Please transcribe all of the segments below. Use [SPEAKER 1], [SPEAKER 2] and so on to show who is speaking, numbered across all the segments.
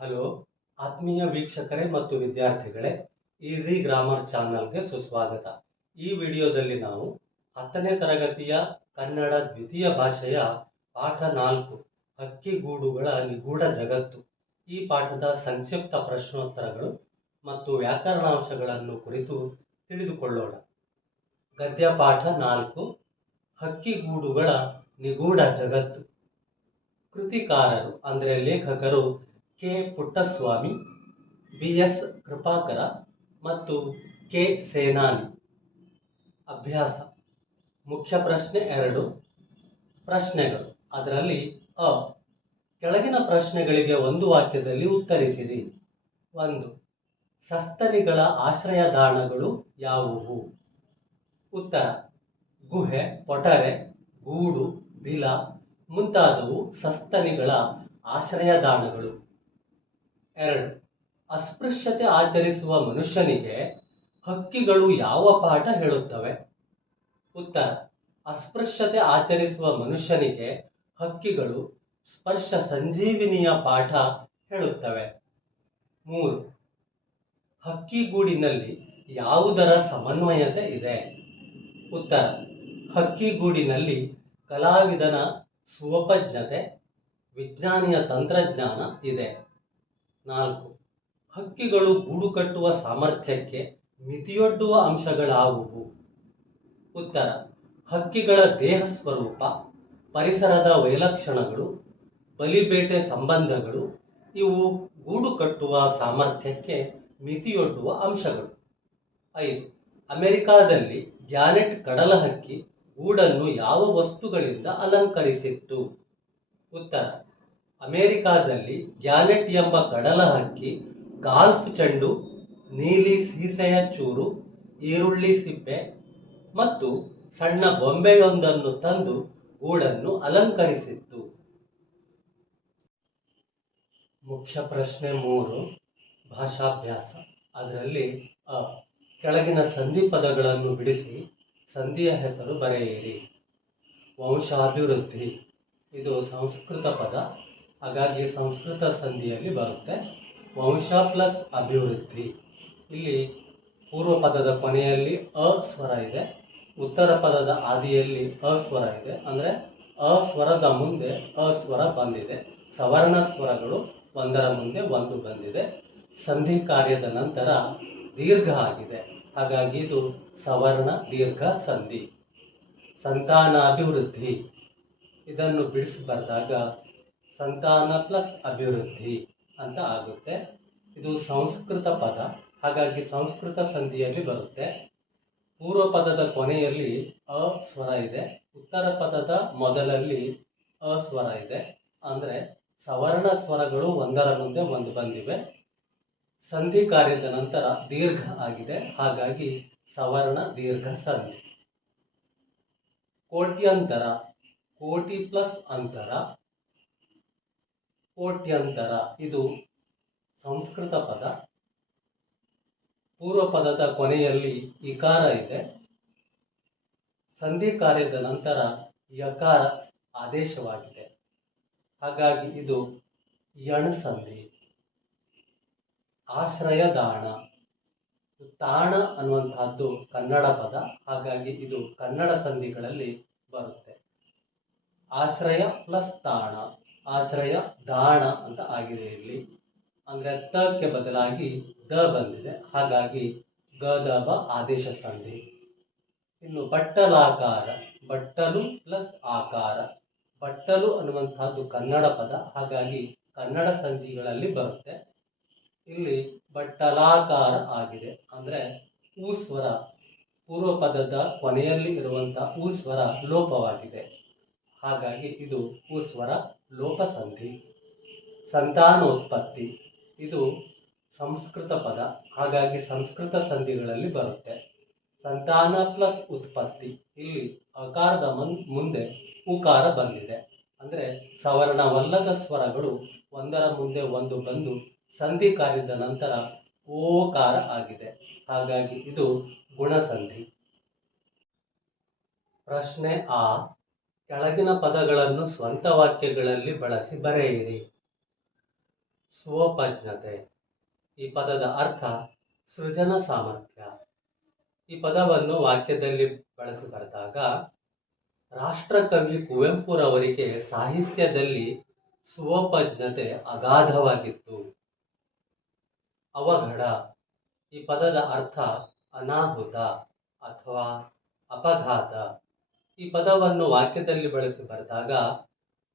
[SPEAKER 1] Hello, ಆತ್ಮೀಯ ವೀಕ್ಷಕರೇ ಮತ್ತು ವಿದ್ಯಾರ್ಥಿಗಳೇ, ಈಸಿ ಗ್ರಾಮರ್ ಚಾನಲ್ಗೆ ಸುಸ್ವಾಗತ. ಈ ವಿಡಿಯೋದಲ್ಲಿ ನಾವು ಹತ್ತನೇ ತರಗತಿಯ ಕನ್ನಡ ದ್ವಿತೀಯ ಭಾಷೆಯ ಪಾಠ ನಾಲ್ಕು ಹಕ್ಕಿಗೂಡುಗಳ ನಿಗೂಢ ಜಗತ್ತು. ಈ ಪಾಠದ ಸಂಕ್ಷಿಪ್ತ ಪ್ರಶ್ನೋತ್ತರಗಳು ಮತ್ತು ವ್ಯಾಕರಣಾಂಶಗಳನ್ನು ಕುರಿತು ತಿಳಿದುಕೊಳ್ಳೋಣ. ಗದ್ಯ ಪಾಠ ನಾಲ್ಕು ಹಕ್ಕಿಗೂಡುಗಳ ನಿಗೂಢ ಜಗತ್ತು. ಕೃತಿಕಾರರು, ಅಂದರೆ ಲೇಖಕರು K Puttaswamy, B S Krupakara ಮತ್ತು ಕೆ ಸೇನಾನಿ. ಅಭ್ಯಾಸ. ಮುಖ್ಯ ಪ್ರಶ್ನೆ ಎರಡು. ಪ್ರಶ್ನೆಗಳು. ಅದರಲ್ಲಿ ಅ. ಕೆಳಗಿನ ಪ್ರಶ್ನೆಗಳಿಗೆ ಒಂದು ವಾಕ್ಯದಲ್ಲಿ ಉತ್ತರಿಸಿರಿ. ಒಂದು. ಸಸ್ತನಿಗಳ ಆಶ್ರಯದಾಣಗಳು ಯಾವುವು? ಉತ್ತರ. ಗುಹೆ ಪೊಟರೆ ಗೂಡು, ಬಿಲ ಮುಂತಾದವು ಸಸ್ತನಿಗಳ ಆಶ್ರಯದಾಣಗಳು ಎರಡು. ಅಸ್ಪೃಶ್ಯತೆ ಆಚರಿಸುವ ಮನುಷ್ಯನಿಗೆ ಹಕ್ಕಿಗಳು ಯಾವ ಪಾಠ ಹೇಳುತ್ತವೆ? ಉತ್ತರ. ಅಸ್ಪೃಶ್ಯತೆ ಆಚರಿಸುವ ಮನುಷ್ಯನಿಗೆ ಹಕ್ಕಿಗಳು ಸ್ಪರ್ಶ ಸಂಜೀವಿನಿಯ ಪಾಠ ಹೇಳುತ್ತವೆ. ಮೂರು. ಹಕ್ಕಿಗೂಡಿನಲ್ಲಿ ಯಾವುದರ ಸಮನ್ವಯತೆ ಇದೆ? ಉತ್ತರ. ಹಕ್ಕಿಗೂಡಿನಲ್ಲಿ ಕಲಾವಿದನ ಸ್ವೋಪಜ್ಞತೆ, ವಿಜ್ಞಾನಿಯ ತಂತ್ರಜ್ಞಾನ ಇದೆ. ನಾಲ್ಕು. ಹಕ್ಕಿಗಳು ಗೂಡು ಕಟ್ಟುವ ಸಾಮರ್ಥ್ಯಕ್ಕೆ ಮಿತಿಯೊಡ್ಡುವ ಅಂಶಗಳಾವುವು? ಉತ್ತರ. ಹಕ್ಕಿಗಳ ದೇಹ ಸ್ವರೂಪ, ಪರಿಸರದ ವೈಲಕ್ಷಣಗಳು ಬಲಿಬೇಟೆ ಸಂಬಂಧಗಳು, ಇವು ಗೂಡು ಕಟ್ಟುವ ಸಾಮರ್ಥ್ಯಕ್ಕೆ ಮಿತಿಯೊಡ್ಡುವ ಅಂಶಗಳು. ಐದು. ಅಮೆರಿಕಾದಲ್ಲಿ ಗ್ಯಾನೆಟ್ ಕಡಲ ಹಕ್ಕಿ ಗೂಡನ್ನು ಯಾವ ವಸ್ತುಗಳಿಂದ ಅಲಂಕರಿಸಿತ್ತು? ಉತ್ತರ. ಅಮೆರಿಕಾದಲ್ಲಿ ಗ್ಯಾನೆಟ್ ಎಂಬ ಕಡಲ ಹಕ್ಕಿ, ಗಾಲ್ಫ್ ಚೆಂಡು, ನೀಲಿ ಸೀಸೆಯ ಚೂರು, ಈರುಳ್ಳಿ ಸಿಪ್ಪೆ ಮತ್ತು ಸಣ್ಣ ಬೊಂಬೆಯೊಂದನ್ನು ತಂದು ಗೂಡನ್ನು ಅಲಂಕರಿಸಿತ್ತು. ಮುಖ್ಯ ಪ್ರಶ್ನೆ ಮೂರು, ಭಾಷಾಭ್ಯಾಸ. ಅದರಲ್ಲಿ, ಅ, ಕೆಳಗಿನ ಸಂಧಿ ಪದಗಳನ್ನು ಬಿಡಿಸಿ ಸಂಧಿಯ ಹೆಸರು ಬರೆಯಿರಿ. ವಂಶಾಭಿವೃದ್ಧಿ. ಇದು ಸಂಸ್ಕೃತ ಪದ. ಹಾಗಾಗಿ ಸಂಸ್ಕೃತ ಸಂಧಿಯಲ್ಲಿ ಬರುತ್ತೆ. ವಂಶ ಪ್ಲಸ್ ಅಭಿವೃದ್ಧಿ. ಇಲ್ಲಿ ಪೂರ್ವ ಪದದ ಕೊನೆಯಲ್ಲಿ ಅ ಸ್ವರ ಇದೆ. ಉತ್ತರ ಪದದ ಆದಿಯಲ್ಲಿ ಅ ಸ್ವರ ಇದೆ. ಅಂದರೆ ಅ ಸ್ವರದ ಮುಂದೆ ಅ ಸ್ವರ ಬಂದಿದೆ. ಸವರ್ಣ ಸ್ವರಗಳು ಒಂದರ ಮುಂದೆ ಒಂದು ಬಂದಿದೆ. ಸಂಧಿ ಕಾರ್ಯದ ನಂತರ ದೀರ್ಘ ಆಗಿದೆ. ಹಾಗಾಗಿ ಇದು ಸವರ್ಣ ದೀರ್ಘ ಸಂಧಿ. ಸಂತಾನಾಭಿವೃದ್ಧಿ. ಇದನ್ನು ಬಿಡಿಸಿ ಬರೆದಾಗ ಸಂತಾನ ಪ್ಲಸ್ ಅಭಿವೃದ್ಧಿ ಅಂತ ಆಗುತ್ತೆ. ಇದು ಸಂಸ್ಕೃತ ಪದ. ಹಾಗಾಗಿ ಸಂಸ್ಕೃತ ಸಂಧಿಯಲ್ಲಿ ಬರುತ್ತೆ. ಪೂರ್ವ ಪದದ ಕೊನೆಯಲ್ಲಿ ಅ ಸ್ವರ ಇದೆ. ಉತ್ತರ ಪದದ ಮೊದಲಲ್ಲಿ ಅ ಸ್ವರ ಇದೆ. ಅಂದರೆ ಸವರ್ಣ ಸ್ವರಗಳು ಒಂದರ ಮುಂದೆ ಒಂದು ಬಂದಿವೆ. ಸಂಧಿ ಕಾರ್ಯದ ನಂತರ ದೀರ್ಘ ಆಗಿದೆ. ಹಾಗಾಗಿ ಸವರ್ಣ, ದೀರ್ಘ, ಸಂಧಿ. ಕೋಟ್ಯಂತರ, ಕೋಟಿ ಪ್ಲಸ್ ಅಂತರ. ಕೋಟ್ಯಂತರ. ಇದು ಸಂಸ್ಕೃತ ಪದ. ಪೂರ್ವ ಪದದ ಕೊನೆಯಲ್ಲಿ ಇಕಾರ ಇದೆ. ಸಂಧಿ ಕಾರ್ಯದ ನಂತರ ಯಕಾರ ಆದೇಶವಾಗಿದೆ. ಹಾಗಾಗಿ ಇದು ಯಣ ಸಂಧಿ ಆಶ್ರಯದಾಣ ತಾಣ ಅನ್ನುವಂತಹದ್ದು ಕನ್ನಡ ಪದ. ಹಾಗಾಗಿ ಇದು ಕನ್ನಡ ಸಂಧಿಗಳಲ್ಲಿ ಬರುತ್ತೆ. ಆಶ್ರಯ ಪ್ಲಸ್ ತಾಣ. ಆಶ್ರಯ, ದಾಣ ಅಂತ ಆಗಿದೆ ಇಲ್ಲಿ. ಅಂದ್ರೆ ತಕ್ಕೆ ಬದಲಾಗಿ ದ ಬಂದಿದೆ. ಹಾಗಾಗಿ ಗ, ದ, ಬ ಆದೇಶ ಸಂಧಿ. ಇನ್ನು ಬಟ್ಟಲಾಕಾರ, ಬಟ್ಟಲು ಪ್ಲಸ್ ಆಕಾರ. ಬಟ್ಟಲು ಅನ್ನುವಂತಹದ್ದು ಕನ್ನಡ ಪದ. ಹಾಗಾಗಿ ಕನ್ನಡ ಸಂಧಿಗಳಲ್ಲಿ ಬರುತ್ತೆ. ಇಲ್ಲಿ ಬಟ್ಟಲಾಕಾರ ಆಗಿದೆ. ಅಂದ್ರೆ ಊ ಸ್ವರ ಪೂರ್ವ ಪದದ ಕೊನೆಯಲ್ಲಿ ಇರುವಂತಹ ಊ ಸ್ವರ ಲೋಪವಾಗಿದೆ. ಹಾಗಾಗಿ ಇದು ಊ ಲೋಪಸಂಧಿ. ಲೋಪ ಸಂಧಿ ಸಂತಾನೋತ್ಪತ್ತಿ. ಇದು ಸಂಸ್ಕೃತ ಪದ, ಹಾಗಾಗಿ ಸಂಸ್ಕೃತ ಸಂಧಿಗಳಲ್ಲಿ ಬರುತ್ತೆ. ಸಂತಾನ ಪ್ಲಸ್ ಉತ್ಪತ್ತಿ. ಇಲ್ಲಿ ಅಕಾರದ ಮುಂದೆ ಉಕಾರ ಬಂದಿದೆ. ಅಂದರೆ ಸವರ್ಣವಲ್ಲದ ಸ್ವರಗಳು ಒಂದರ ಮುಂದೆ ಒಂದು ಬಂದು ಸಂಧಿ ಕಾರ್ಯದ ನಂತರ ಓಕಾರ ಆಗಿದೆ. ಹಾಗಾಗಿ ಇದು ಗುಣಸಂಧಿ. ಪ್ರಶ್ನೆ ಆ. ಕೆಳಗಿನ ಪದಗಳನ್ನು ಸ್ವಂತ ವಾಕ್ಯಗಳಲ್ಲಿ ಬಳಸಿ ಬರೆಯಿರಿ. ಸ್ವೋಪಜ್ಞತೆ. ಈ ಪದದ ಅರ್ಥ ಸೃಜನ ಸಾಮರ್ಥ್ಯ. ಈ ಪದವನ್ನು ವಾಕ್ಯದಲ್ಲಿ ಬಳಸಿ ಬರೆದಾಗ ರಾಷ್ಟ್ರಕವಿ ಕುವೆಂಪುರವರಿಗೆ ಸಾಹಿತ್ಯದಲ್ಲಿ ಸ್ವೋಪಜ್ಞತೆ ಅಗಾಧವಾಗಿತ್ತು. ಅವಘಡ. ಈ ಪದದ ಅರ್ಥ ಅನಾಹುತ ಅಥವಾ ಅಪಘಾತ. ಈ ಪದವನ್ನು ವಾಕ್ಯದಲ್ಲಿ ಬಳಸಿ ಬರೆದಾಗ,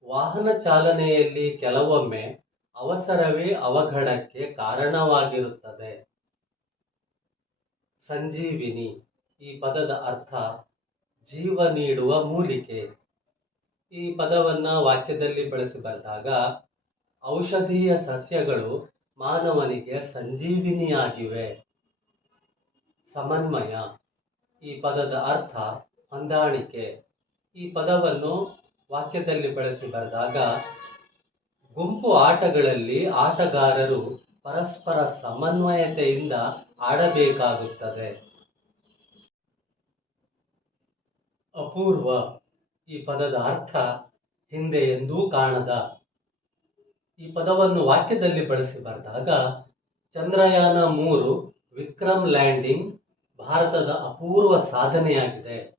[SPEAKER 1] ವಾಹನ ಚಾಲನೆಯಲ್ಲಿ ಕೆಲವೊಮ್ಮೆ ಅವಸರವೇ ಅವಘಡಕ್ಕೆ ಕಾರಣವಾಗಿರುತ್ತದೆ. ಸಂಜೀವಿನಿ, ಈ ಪದದ ಅರ್ಥ ಜೀವ ನೀಡುವ ಮೂಲಿಕೆ. ಈ ಪದವನ್ನು ವಾಕ್ಯದಲ್ಲಿ ಬಳಸಿ ಬರೆದಾಗ, ಔಷಧೀಯ ಸಸ್ಯಗಳು ಮಾನವನಿಗೆ ಸಂಜೀವಿನಿಯಾಗಿವೆ. ಸಮನ್ವಯ, ಈ ಪದದ ಅರ್ಥ ಹೊಂದಾಣಿಕೆ. ಈ ಪದವನ್ನು ವಾಕ್ಯದಲ್ಲಿ ಬಳಸಿ ಬರೆದಾಗ ಗುಂಪು ಆಟಗಳಲ್ಲಿ ಆಟಗಾರರು ಪರಸ್ಪರ ಸಮನ್ವಯತೆಯಿಂದ ಆಡಬೇಕಾಗುತ್ತದೆ. ಅಪೂರ್ವ. ಈ ಪದದ ಅರ್ಥ ಹಿಂದೆ ಎಂದೂ ಕಾಣದ. ಈ ಪದವನ್ನು ವಾಕ್ಯದಲ್ಲಿ ಬಳಸಿ ಬರೆದಾಗ ಚಂದ್ರಯಾನ ಮೂರು ವಿಕ್ರಮ್ ಲ್ಯಾಂಡಿಂಗ್ ಭಾರತದ ಅಪೂರ್ವ ಸಾಧನೆಯಾಗಿದೆ.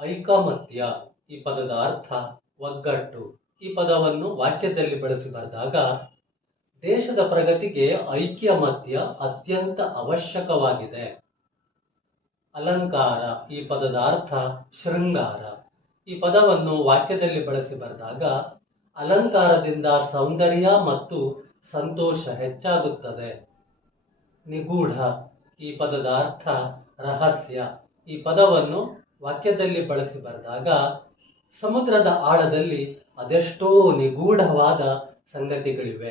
[SPEAKER 1] ಐಕಮತ್ಯ ಈ ಪದದ ಅರ್ಥ ಒಗ್ಗಟ್ಟು. ಈ ಪದವನ್ನು ವಾಕ್ಯದಲ್ಲಿ ಬಳಸಿ ಬರೆದಾಗ ದೇಶದ ಪ್ರಗತಿಗೆ ಐಕ್ಯಮತ್ಯ ಅತ್ಯಂತ ಅವಶ್ಯಕವಾಗಿದೆ. ಅಲಂಕಾರ ಈ ಪದದ ಅರ್ಥ ಶೃಂಗಾರ. ಈ ಪದವನ್ನು ವಾಕ್ಯದಲ್ಲಿ ಬಳಸಿ ಬರೆದಾಗ ಅಲಂಕಾರದಿಂದ ಸೌಂದರ್ಯ ಮತ್ತು ಸಂತೋಷ ಹೆಚ್ಚಾಗುತ್ತದೆ. ನಿಗೂಢ ಈ ಪದದ ಅರ್ಥ ರಹಸ್ಯ. ಈ ಪದವನ್ನು ವಾಕ್ಯದಲ್ಲಿ ಬಳಸಿ ಬರೆದಾಗ, ಸಮುದ್ರದ ಆಳದಲ್ಲಿ ಅದೆಷ್ಟೋ ನಿಗೂಢವಾದ ಸಂಗತಿಗಳಿವೆ.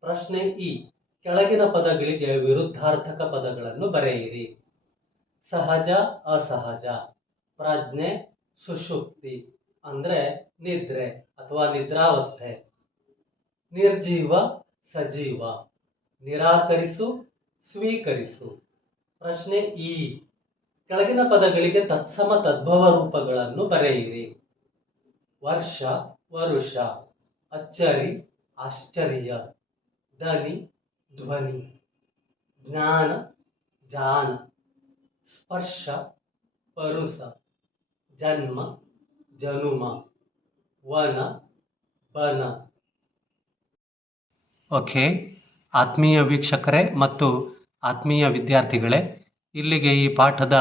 [SPEAKER 1] ಪ್ರಶ್ನೆ ಇ, ಕೆಳಗಿನ ಪದಗಳಿಗೆ ವಿರುದ್ಧಾರ್ಥಕ ಪದಗಳನ್ನು ಬರೆಯಿರಿ. ಸಹಜ, ಅಸಹಜ. ಪ್ರಜ್ಞೆ ಸುಷುಪ್ತಿ ಅಂದ್ರೆ ನಿದ್ರೆ ಅಥವಾ ನಿದ್ರಾವಸ್ಥೆ. ನಿರ್ಜೀವ, ಸಜೀವ. ನಿರಾಕರಿಸು, ಸ್ವೀಕರಿಸು. ಪ್ರಶ್ನೆ ಈ ಕೆಳಗಿನ ಪದಗಳಿಗೆ ತತ್ಸಮ ತದ್ಭವ ರೂಪಗಳನ್ನು ಬರೆಯಿರಿ. ವರ್ಷ, ವರುಷ, ಅಚ್ಚರಿ, ಆಶ್ಚರ್ಯ ದನಿ ಧ್ವನಿ, ಜ್ಞಾನ, ಜಾನ, ಸ್ಪರ್ಶ, ಪರುಸ, ಜನ್ಮ, ಜನುಮ, ವನ, ಬನ. ಓಕೆ. ಆತ್ಮೀಯ ವೀಕ್ಷಕರೇ ಮತ್ತು ಆತ್ಮೀಯ ವಿದ್ಯಾರ್ಥಿಗಳೇ ಇಲ್ಲಿಗೆ ಈ ಪಾಠದ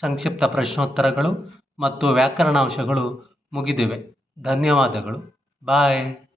[SPEAKER 1] ಸಂಕ್ಷಿಪ್ತ ಪ್ರಶ್ನೋತ್ತರಗಳು ಮತ್ತು ವ್ಯಾಕರಣಾಂಶಗಳು ಮುಗಿದಿವೆ. ಧನ್ಯವಾದಗಳು. ಬಾಯ್.